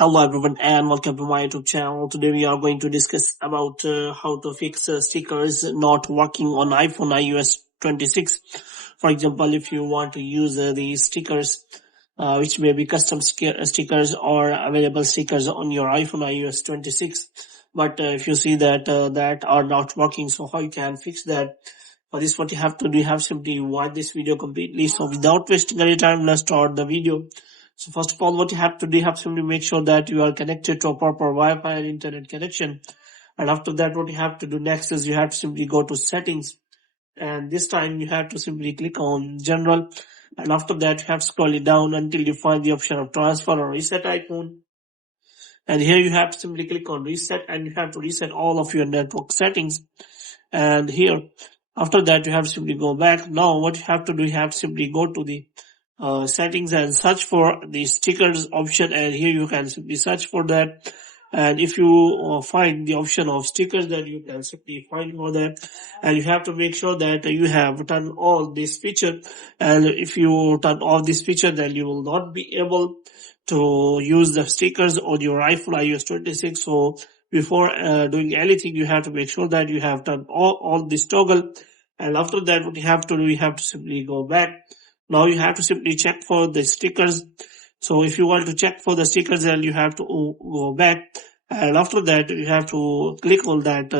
Hello everyone and welcome to my YouTube channel. Today we are going to discuss about how to fix stickers not working on iPhone iOS 26. For example, if you want to use these stickers, which may be custom stickers or available stickers on your iPhone iOS 26, but if you see that are not working, so how you can fix that? For this, what you have to do, you have simply watch this video completely. So without wasting any time, let's start the video. So first of all, what you have to do, you have to simply make sure that you are connected to a proper Wi-Fi and internet connection. And after that, what you have to do next is you have to simply go to settings. And this time you have to simply click on general. And after that, you have to scroll it down until you find the option of transfer or reset icon. And here you have to simply click on reset and you have to reset all of your network settings. And here, after that, you have to simply go back. Now what you have to do, you have to simply go to the settings and search for the stickers option, and here you can simply search for that. And if you find the option of stickers, then you can simply find for that. And you have to make sure that you have turned all this feature. And if you turn off this feature, then you will not be able to use the stickers on your iPhone iOS 26. So before doing anything, you have to make sure that you have done all this toggle. And after that, what you have to do, you have to simply go back. Now you have to simply check for the stickers. So if you want to check for the stickers, then you have to go back. And after that, you have to click on that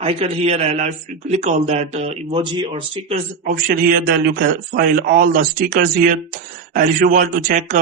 icon here. And if you click on that emoji or stickers option here, then you can find all the stickers here. And if you want to check